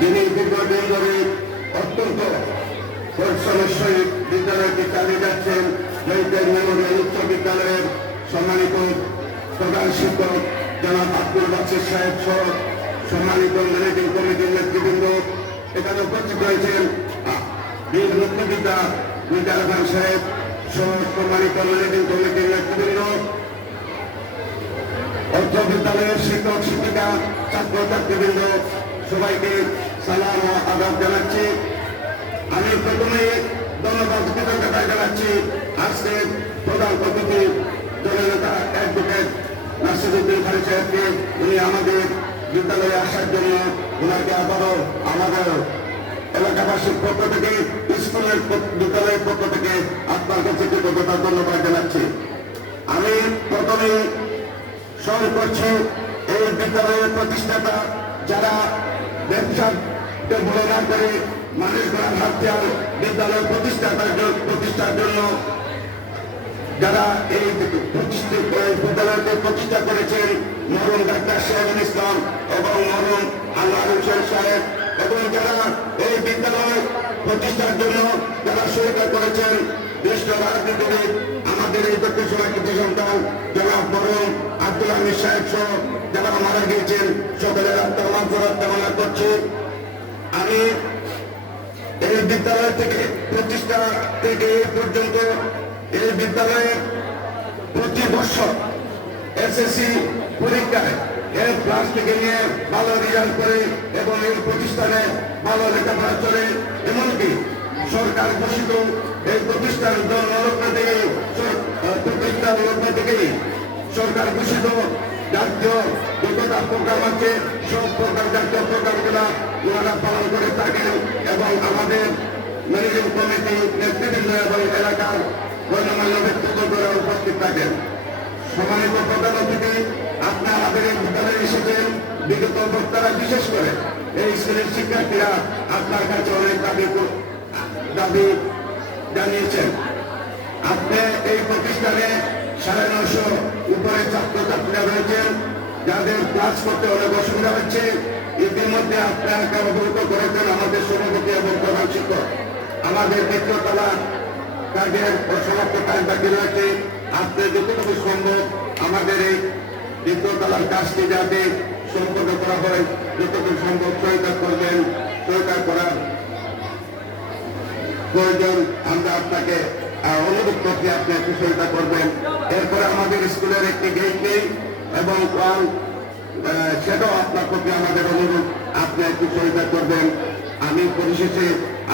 যিনি দীর্ঘদিন ধরে অত্যন্ত পরিশ্রমের সহিত বিদ্যালয়টি চালিয়ে যাচ্ছেন মেরিটের মেমোরিয়াল উচ্চ বিদ্যালয়ের সম্মানিত প্রধান শিক্ষক জনাব আব্দুল বাসির সাহেব সহ সম্মানিত ম্যানেজিং কমিটির নেতৃবৃন্দ এখানে উপস্থিত রয়েছেন বীর মুক্তিযোদ্ধা মিজান খান সাহেব সহ সম্মানিত ম্যানেজিং কমিটির নেতৃবৃন্দ, অর্থ বিদ্যালয়ের শিক্ষক শিক্ষিকা ছাত্র ছাত্রীবৃন্দ, সবাইকে সালাম ও আদাব জানাচ্ছি। আমি প্রথমে ধন্যবাদ কৃতজ্ঞতা জানাচ্ছি আজকে প্রধান অতিথি জননেতা অ্যাডভোকেট নাসিরউদ্দিন খান সাহেবকে, উনি আমাদের বিদ্যালয়ে আসার জন্য ওনাকে আবারও আমাদের এলাকাবাসীর পক্ষ থেকে স্কুলের বিদ্যালয়ের পক্ষ থেকে আপনার কাছে কৃতজ্ঞতা ধন্যবাদ জানাচ্ছি। আমি প্রথমে স্মরণ করছি এই বিদ্যালয়ের প্রতিষ্ঠাতা যারা ব্যবসাকে বলে না করে মানুষ গড়ার হাতে বিদ্যালয় প্রতিষ্ঠার জন্য যারা এই বিদ্যালয়কে প্রতিষ্ঠা করেছেন, মরহুম ডাক্তার শহীদুল ইসলাম এবং মরহুম আনোয়ার হোসেন সাহেব, এবং যারা এই বিদ্যালয় প্রতিষ্ঠার জন্য যারা সহায়তা করেছেন জ্যেষ্ঠ রাজনীতিবিদ আমাদের এই দক্ষিণ সভায় কৃতি সন্তান জনাব মরহুম আব্দুল হামিদ সাহেব সহ যারা মারা গিয়েছেন সকলের আত্মার মাগফিরাত কামনা করছি। আমি এই বিদ্যালয় থেকে প্রতিষ্ঠা থেকে এই পর্যন্ত এই বিদ্যালয়ে প্রতি বছর এসএসসি পরীক্ষায় এর ক্লাস থেকে নিয়ে ভালো রেজাল্ট করে এবং এই প্রতিষ্ঠানে ভালো লেখাপড়া চলে, এমনকি সরকার ঘোষিত এই প্রতিষ্ঠান লগ্ন থেকেই সরকার ঘোষিত জাতীয় যোগ্যতা প্রোগ্রাম আছে, সব প্রোগ্রাম জাতীয় প্রোগ্রামগুলো ওনারা পালন করে থাকেন এবং আমাদের ম্যানেজিং কমিটি নেতৃবৃন্দ এবং এলাকার গণ্যমান্য ব্যক্তিত্বরা উপস্থিত থাকেন। সম্মানিত প্রধান অতিথি, আপনারা আমাদের এই বিদ্যালয়ে এসেছেন, বিগত বক্তারা বিশেষ করে এই স্কুলের শিক্ষার্থীরা আপনার কাছে অনেক দাবি জানিয়েছেন। আপনি এই প্রতিষ্ঠানে 950 উপরে ছাত্রছাত্রীরা রয়েছেন যাদের ক্লাস করতে অনেক অসুবিধা হচ্ছে। ইতিমধ্যে আপনাকে অবগত করেছেন আমাদের সভাপতি এবং প্রধান শিক্ষক। আমাদের দ্বিতীয়তলা কাজের সমাপ্ত কাজ বাকি রয়েছে। আপনি যতটুকু সম্ভব আমাদের এই দ্বিতীয়তলার কাজটি যাতে সম্পন্ন করা হয় যতটুকু সম্ভব সহায়তা করবেন। সহায়তা করার প্রয়োজন আমরা আপনাকে অনুরোধ করছি, আপনি একটু সহায়তা করবেন। এরপরে আমাদের স্কুলের একটি গেট নেই এবং সেটাও আপনার প্রতি আমাদের অনুরোধ, আপনি একটু সহায়তা করবেন। আমি পরিশেষে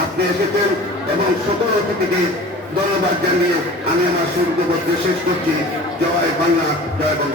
আপনি এসেছেন এবং সকল অতিথিকে ধন্যবাদ জানিয়ে আমি আমার শুরু শেষ করছি। জয় বাংলা, জয় বাংলা।